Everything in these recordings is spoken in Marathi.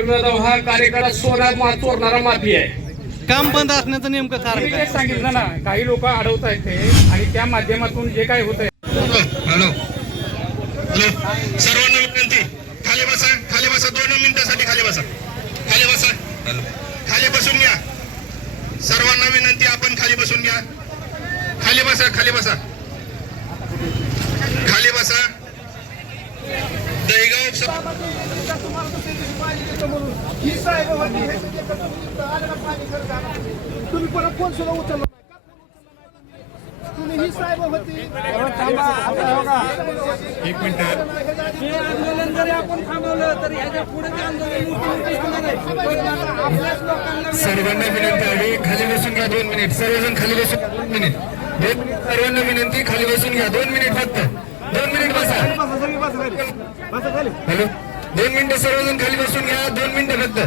जाधव हा कार्यकर्ता सोना मा- चोरणारा माफी आहे. काम बंद असण्याचं नेमकं कारण काय? सांगितलं ना काही लोक अडवत आहेत ते आणि त्या माध्यमातून जे काही होत आहे हॅलो. हॅलो. सर्वांना विनंती. खाली बसा खाली बसा. दोन मिनिटासाठी खाली बसा. खाली बसा. हॅलो. खाली बसून घ्या. सर्वांना विनंती आपण खाली बसून घ्या. खाली बसा खाली बसा. खाली बसा. दहीगाव स- तुम्ही फोन सुद्धा फोन उचलला तुम्ही ही साहेब होती हे आंदोलन जरी आपण थांबवलं तरी ह्याच्या पुढे ते आंदोलन सर्वांना विनंती आहे खाली बसून घ्या दोन मिनिट. सर्वजण खाली बसून घ्या, दोन मिनिट. दोन मिनिट सर्वांना विनंती खाली बसून घ्या. दोन मिनिट फक्त. दोन मिनिट बसा. हॅलो? दोन मिनिटं सर्वजण खाली बसून घ्या दोन मिनिटं फक्त.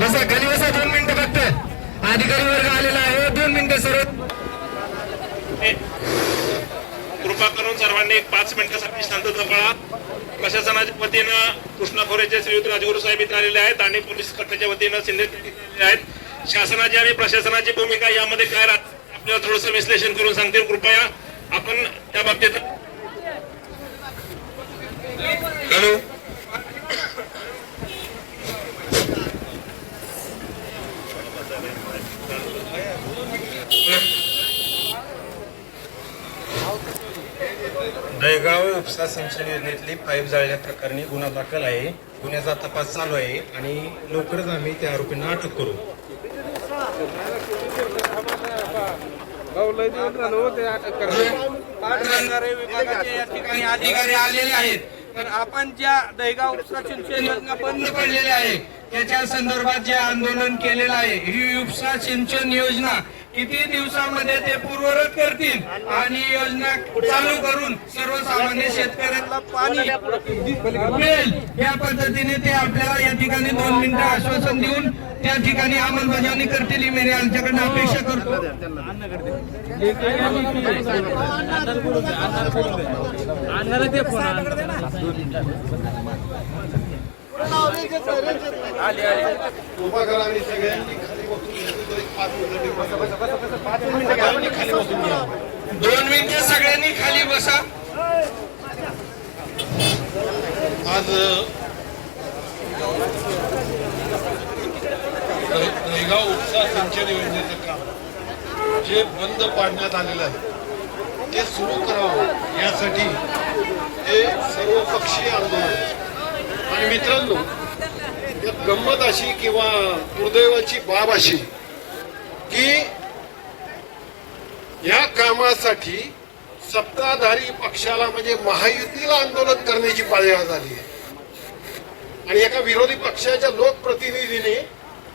बसा खाली बसा दोन मिनिटं फक्त. अधिकारी वर्ग आलेला आहे दोन मिनिटं सर्व. कृपा करून सर्वांनी एक पाच मिनिटासाठी शांतता पाळा प्रशासनाच्या वतीनं कृष्णा खोरेचे श्रीयुत राजगुरू साहेब इथे आलेले आहेत आणि पोलीस खात्याच्या वतीनं शिंदे आलेले आहेत. शासनाची आणि प्रशासनाची भूमिका यामध्ये काय राहते आपल्याला थोडंसं विश्लेषण करून सांगतील. कृपया आपण त्या बाबतीत हॅलो. दहेगाव उपसा सिंचन योजनेतली पाईप जाळल्या प्रकरणी गुन्हा दाखल आहे. गुन्ह्याचा तपास चालू आहे आणि लवकरच आम्ही त्या आरोपींना अटक करू. या ठिकाणी अधिकारी आलेले आहेत. तर आपण ज्या दहेगाव उपसा सिंचन योजना बंद पडलेल्या आहे त्याच्या संदर्भात जे आंदोलन केलेलं आहे ही उपसा सिंचन योजना किती दिवसामध्ये ते पूर्वरत करतील आणि योजना चालू करून सर्वसामान्य शेतकऱ्यांना पाणी मिळेल? या पद्धतीने ते आपल्याला या ठिकाणी दोन मिनिटं आश्वासन देऊन त्या ठिकाणी अंमलबजावणी करतील. ही मी यांच्याकडनं अपेक्षा करतो. करा आणि सगळ्यांनी खाली बसून दोन मिनिटं सगळ्यांनी खाली बसा. आज रेगाव उपसा सिंचन योजनेचं काम जे बंद पाडण्यात आलेलं आहे ते सुरू करावं यासाठी हे सर्वपक्षीय आंदोलन आणि मित्रांनो गंमत अशी किंवा दुर्दैवाची बाब अशी की या कामासाठी सत्ताधारी पक्षाला म्हणजे महायुतीला आंदोलन करण्याची पाळीवा झाली आहे. आणि एका विरोधी पक्षाच्या लोकप्रतिनिधीने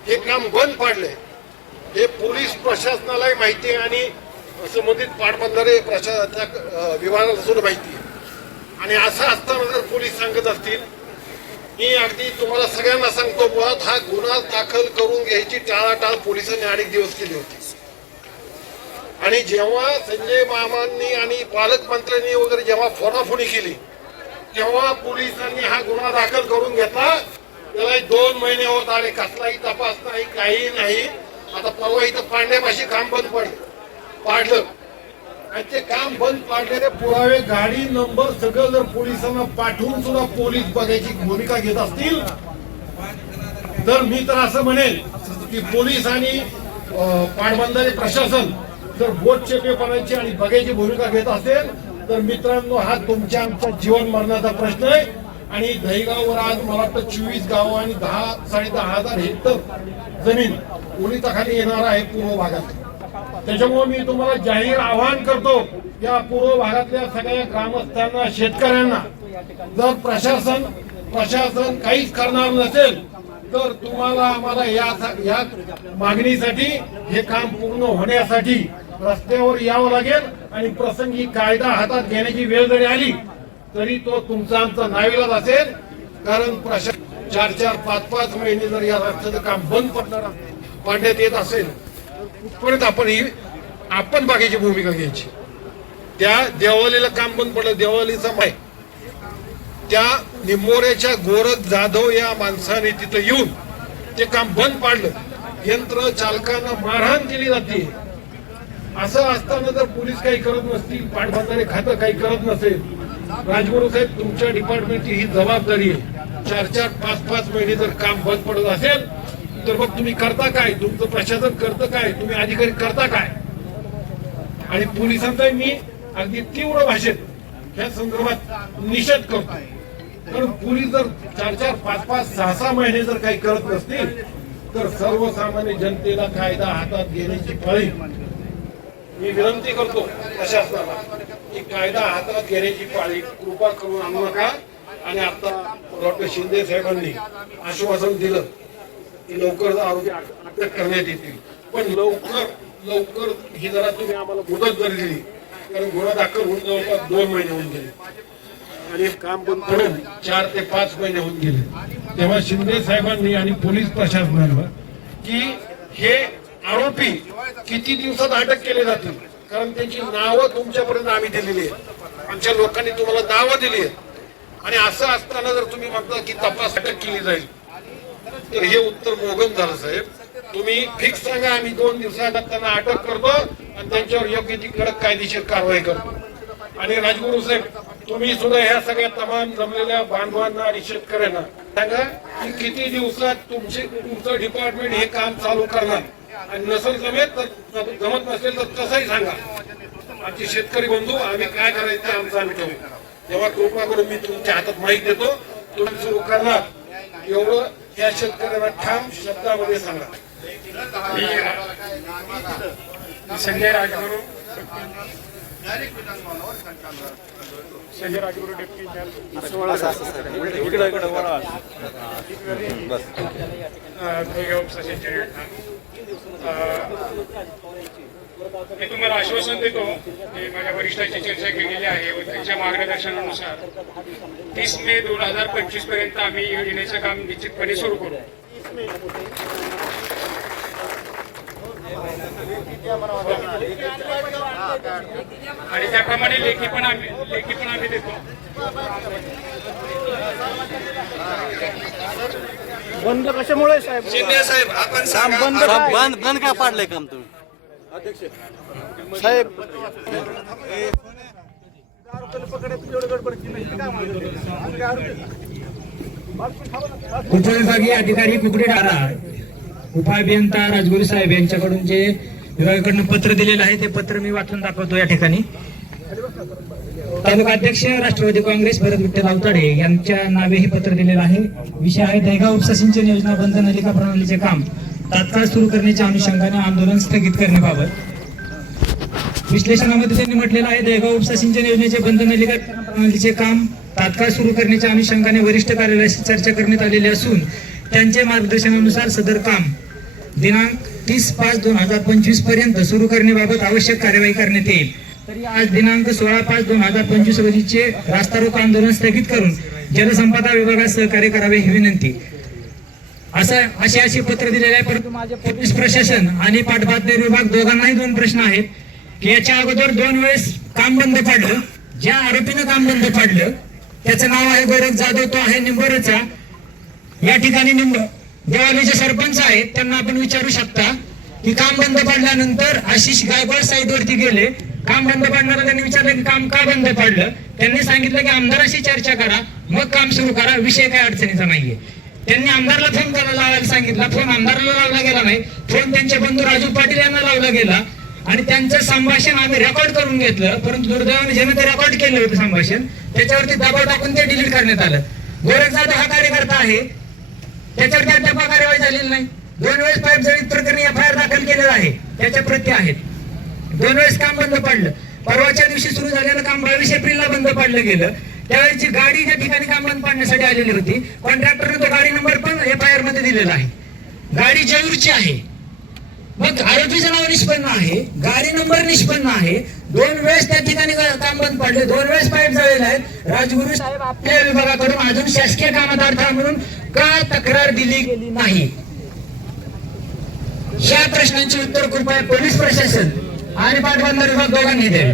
हे काम बंद पाडले. हे पोलीस प्रशासनालाही माहिती आहे आणि संबंधित पाटबंधारे प्रशासनाच्या विभागाला सुद्धा माहिती आहे. आणि असं असताना जर पोलीस सांगत असतील मी अगदी तुम्हाला सगळ्यांना सांगतो मुळात हा गुन्हा दाखल करून घ्यायची टाळाटाळ पोलिसांनी अनेक दिवस केली होती. आणि जेव्हा संजय मामांनी आणि पालकमंत्र्यांनी वगैरे जेव्हा फोनाफोनी केली तेव्हा पोलिसांनी हा गुन्हा दाखल करून घेतला. त्याला दोन महिने होत आले कसलाही तपास नाही काही नाही. आता परवा इथं पाडण्यापाशी काम बंद पडलं. पाडलं. आणि ते काम बंद पाडलेले पुरावे गाडी नंबर सगळं जर पोलिसांना पाठवून सुद्धा पोलीस बघायची भूमिका घेत असतील तर मी तर असं म्हणेन की पोलीस आणि पाटबंधारे प्रशासन जर बोट चेपेपणाची आणि बघायची भूमिका घेत असेल तर मित्रांनो हा तुमच्या आमच्या जीवन मरणाचा प्रश्न आहे. आणि दहीगाववर आज मला वाटतं चोवीस गाव आणि दहा साडे दहा हजार हेक्टर जमीन ओलिताखाली येणार आहे पूर्व भागात. त्याच्यामुळे मी तुम्हाला जाहीर आवाहन करतो या पूर्व भागातल्या सगळ्या ग्रामस्थांना शेतकऱ्यांना जर प्रशासन प्रशासन काहीच करणार नसेल तर तुम्हाला आम्हाला या या मागणीसाठी हे काम पूर्ण होण्यासाठी रस्त्यावर यावं लागेल आणि प्रसंगी कायदा हातात घेण्याची वेळ जरी आली तरी तो तुमचा आमचा नाविलाज असेल. कारण प्रशासन चार चार पाच पाच महिने जर या रस्त्याचं काम बंद पडणार पाडण्यात येत असेल कुठपर्यंत आपण ही आपण बाकीची भूमिका घ्यायची. त्या देवालीला काम बंद पडलं देवालीचा माय त्या निमोऱ्याच्या गोरख जाधव या माणसाने तिथं येऊन ते काम बंद पाडलं. यंत्र चालकांना मारहाण केली जाते. असं असताना जर पोलीस काही करत नसतील पाटबंधारे खातं काही करत नसेल राजगुरू साहेब तुमच्या डिपार्टमेंटची ही जबाबदारी आहे. चार चार पाच पाच महिने जर काम बंद पडत असेल तर मग तुम्ही करता काय? तुमचं प्रशासन करतं काय? तुम्ही अधिकारी करता काय? आणि पोलिसांचा मी अगदी तीव्र भाषेत या संदर्भात निषेध करतो कारण पोलीस जर चार चार पाच पाच सहा सहा महिने जर काही करत नसतील तर सर्वसामान्य जनतेला कायदा हातात घेण्याची फळी. मी विनंती करतो प्रशासनाला की कायदा हातात घेण्याची पाळी कृपा करून आणू नका. आणि आता डॉक्टर शिंदे साहेबांनी आश्वासन दिलं. की लवकर आरोपी अटक करण्यात येतील पण लवकर लवकर ही जरा तुम्ही आम्हाला मुदत जर दिली कारण गुन्हा दाखल होऊन जवळपास दोन महिने होऊन गेले. आणि काम बंद पडून चार ते पाच महिने होऊन गेले. तेव्हा शिंदे साहेबांनी आणि पोलीस प्रशासनाला की हे आरोपी किती दिवसात अटक केले जातील? कारण त्यांची नावं तुमच्यापर्यंत आम्ही दिलेली आहेत. आमच्या लोकांनी तुम्हाला नावं दिली आहेत. आणि असं असताना जर तुम्ही म्हणता की तपास अटक केली जाईल तर हे उत्तर मोगम झालं साहेब. तुम्ही फिक्स सांगा आम्ही दोन दिवसात त्यांना अटक करतो आणि त्यांच्यावर योग्य ती कडक कायदेशीर कारवाई करतो. आणि राजगुरू साहेब तुम्ही सुद्धा ह्या सगळ्या तमाम जमलेल्या बांधवांना आणि शेतकऱ्यांना सांगा की किती दिवसात तुमचे तुमचं डिपार्टमेंट हे काम चालू करणार? आणि नसेल जमेल तर जमत नसेल तर तसंही सांगा. आमचे शेतकरी बंधू आम्ही काय करायचं ते आमचं आम्ही ठेवू तेव्हा कृपा करून मी तुमच्या हातात माहिती देतो. तुम्ही सुरू करणार. एवढं या शेतकऱ्यांना ठाम शब्दामध्ये सांगा. संजय राजगुरू. संजय राजगुरू डेप्टी मी तुम्हाला आश्वासन देतो की माझ्या वरिष्ठांची चर्चा केलेली आहे व त्यांच्या मार्गदर्शनानुसार तीस मे दोन हजार पंचवीसपर्यंत आम्ही योजनेचं काम निश्चितपणे सुरू करू. आणि त्याप्रमाणे लेखी पण आम्ही लेखी पण आम्ही देतो. बंद कशामुळे साहेब? शिंदे साहेब आपण बंद काय? बंद बंद का पाडलंय काम तुम्ही? साहेब. उपविभागीय अधिकारी कुकडे डारा? उपाभियंता राजगुरू साहेब यांच्याकडून जे विभागाकडून पत्र दिलेलं आहे ते पत्र मी वाचून दाखवतो या ठिकाणी. तालुका अध्यक्ष राष्ट्रवादी काँग्रेस भरत विठ्ठल अवताडे यांच्या नावे हे पत्र दिलेलं आहे. विषय आहे दहेगाव उपसा सिंचन योजना बंद नलिका प्रणालीचे काम. तात्काळ सुरू करण्याच्या अनुषंगाने आंदोलन स्थगित करण्याबाबत. विश्लेषणामध्ये त्यांनी म्हटलेलं आहे दहेगाव उपसा सिंचन योजनेचे बंद नलिका प्रणालीचे काम तात्काळ सुरू करण्याच्या अनुषंगाने वरिष्ठ कार्यालयाशी चर्चा करण्यात आलेली असून त्यांच्या मार्गदर्शनानुसार सदर काम दिनांक तीस पाच दोन हजार पंचवीसपर्यंत सुरू करण्याबाबत आवश्यक कार्यवाही करण्यात येईल. तरी आज दिनांक सोळा पाच दोन हजार पंचवीस रोजीचे रास्ता रोको आंदोलन स्थगित करून जलसंपदा विभागास सहकार्य करावे ही विनंती. असं अशी अशी पत्र दिलेले आहे. परंतु माझे पोलीस प्रशासन आणि पाठबातमी विभाग दोघांनाही दोन प्रश्न आहेत. की याच्या अगोदर दोन वेळेस काम बंद पाडलं. ज्या आरोपीनं काम बंद पाडलं त्याचं नाव आहे गोरख जाधव तो आहे निंबोरेचा. या ठिकाणी निंब देवालीचे सरपंच आहेत त्यांना आपण विचारू शकता की काम बंद पाडल्यानंतर आशिष गायकवाड साईड वरती गेले. काम बंद पाडणारा त्यांनी विचारलं की काम का बंद पाडलं? त्यांनी सांगितलं की आमदाराशी चर्चा करा मग काम सुरू करा विषय काय अडचणीचा नाहीये. त्यांनी आमदारला फोन करायला लावायला सांगितला. फोन आमदाराला लावला गेला नाही. फोन त्यांचे बंधू राजू पाटील यांना लावला गेला. आणि त्यांचं संभाषण आम्ही रेकॉर्ड करून घेतलं. परंतु दुर्दैवाने ज्यानं ते रेकॉर्ड केलं होतं संभाषण त्याच्यावरती दबाव टाकून ते डिलीट करण्यात आलं. गोरख जाधव हा कार्यकर्ता आहे. त्याच्यावर त्या टप्पा कार्यवाही झालेली नाही. दोन वेळेस पाईप जळीत प्रकरणी एफ आय आर दाखल केलेला आहे. त्याच्या प्रती आहेत. दोन वेळेस काम बंद पडलं. परवाच्या दिवशी सुरू झालेलं काम बावीस एप्रिलला बंद पाडलं गेलं. त्यावेळेची गाडी त्या ठिकाणी काम बंद पाडण्यासाठी आलेली होती कॉन्ट्रॅक्टरने तो गाडी नंबर पण एफ आय आरमध्ये दिलेला आहे. गाडी जयूरची आहे मग आरोपीचं नाव निष्पन्न आहे गाडी नंबर निष्पन्न आहे दोन वेळेस त्या ठिकाणी काम बंद पडले दोन वेळेस पाईप जळलेले आहेत. राजगुरू साहेब आपल्या विभागाकडून अजून शासकीय कामात अडथळा म्हणून का तक्रार दिली गेली नाही? या प्रश्नांची उत्तर कृपया पोलीस प्रशासन आणि पाटबंधार विभाग दोघांनी द्यावे.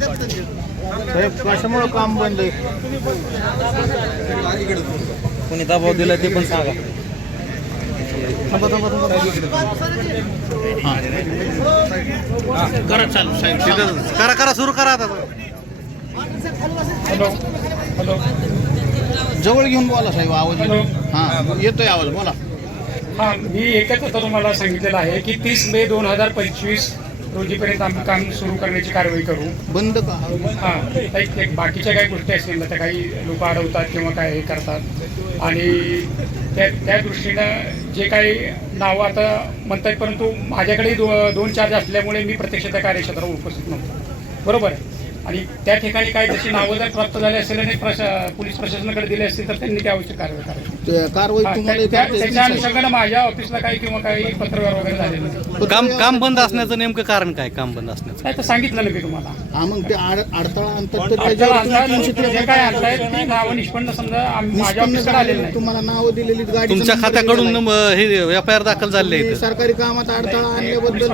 साहेब कशामुळे काम बंद आहे? कोणी दबाव दिला ते पण सांगा. करा चालू साहेब करा. करा सुरू करा आता. जवळ घेऊन बोला साहेब आवाज हॅलो. हा येतोय आवाज बोला. हा मी एकच आता तुम्हाला सांगितलेलं आहे की तीस मे दोन हजार पंचवीस रोजीपर्यंत आम्ही काम सुरू करण्याची कारवाई करू. बंद का? हा एक एक बाकीच्या काही गोष्टी असतील ना त्या काही लोक अडवतात किंवा काय हे करतात. आणि त्या त्या दृष्टीनं जे काही नावं आता म्हणतात परंतु माझ्याकडे दो दोन चार्ज असल्यामुळे मी प्रत्यक्ष त्या कार्यक्षेत्रावर उपस्थित नव्हतो. बरोबर आहे? आणि त्या ठिकाणी काही तशी नावं जर प्राप्त झाली असेल आणि पोलीस प्रशासनाकडे दिली असतील तर त्यांनी त्या आवश्यक कारवाई करावी. त्याच्या. अनुषंगानं माझ्या ऑफिसला काही किंवा काही पत्रव्यवहार वगैरे झालेलं नाही. काम काम बंद असण्याचं नेमकं कारण काय काम बंद असण्याचं? नाही तर सांगितलं ना मी तुम्हाला. हा मग ते अडथळा आणतात तर अडचण त्याच्यावर आणताय, तुम्ही तीनशे जे त्रेपन्न काय आणताय ती नावं निष्पन्न समजा आम्ही माझ्या निष्पन्न ऑफिसकडे आलेलं झालेलं नाही. तुम्हाला नावं दिलेली गाडी तुमच्या खात्याकडून हे एफ आय आर दाखल झाले सरकारी कामात अडथळा आणल्याबद्दल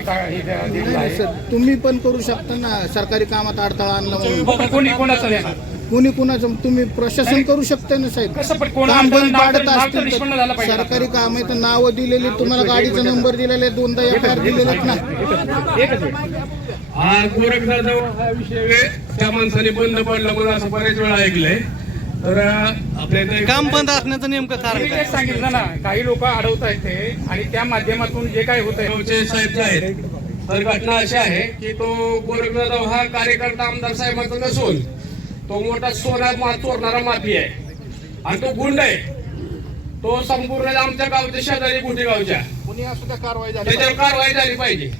काय हे तुम्ही पण करू शकता ना. सरकारी कामात अडथळा आणला म्हणून. कोणी कोणाचं देणार कुणी कुणाचं? तुम्ही प्रशासन करू शकता ना साहेब. कसं पण कोण काम बंद पाडत नाव तर असतील निष्पन्न झालं तर पाहिजे. ना. सरकारी काम आहे तर नावं दिलेली तुम्हाला गाडीचा नंबर दिलेला दोनदा एफ आय आर दिलेलाच ना. हा गोरखनाथ हा विषय वे- त्या माणसाने बंद पडलं म्हणून असं बरेच वेळा ऐकलंय. तर आपल्या इथे- काम बंद असण्याचं नेमकं कारण मी काय? तेच सांगितलं ना काही लोक अडवत आहेत ते आणि त्या माध्यमातून जे काही होत आहे गावचे साहेब जे आहेत. तर घटना अशी आहे की तो गोरखनाथ हा कार्यकर्ता आमदार साहेबांचा नसून तो मोठा सोना मा चोरणारा माफी आहे. आणि तो गुंड आहे. तो संपूर्ण आमच्या गावच्या शेजारी गुंडी गावच्या. कुणी असू द्या कारवाई झाली त्याच्यावर कारवाई झाली पाहिजे.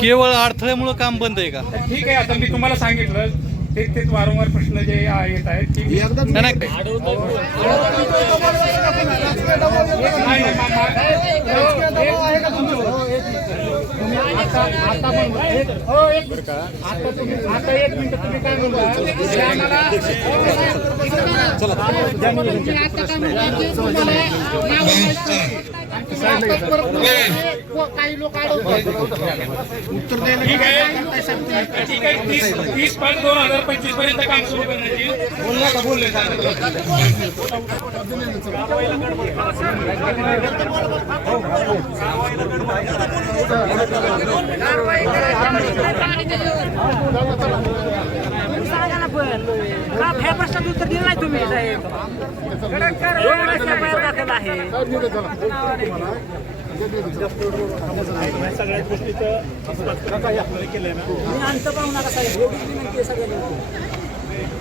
केवळ अडथळ्यामुळे काम बंद आहे का? ठीक आहे आता मी तुम्हाला सांगितलं. तेच तेच वारंवार प्रश्न जे येत आहेत आता एक- हो, एक मिनिट. आता तुम्ही आता एक मिनिट तुम्ही काय आम्हाला काही लोक उत्तर ठीक आहे ठीक आहे तीस तीस पाच दोन हजार पंचवीसपर्यंत काम सुरू करण्याची बोलला का बोलले पण का ह्या प्रश्नाचं उत्तर दिलं नाही तुम्ही साहेब? दोन दाखल आहे. मी अंत पाहू नका आहे एवढीच विनंती आहे सगळ्यांना.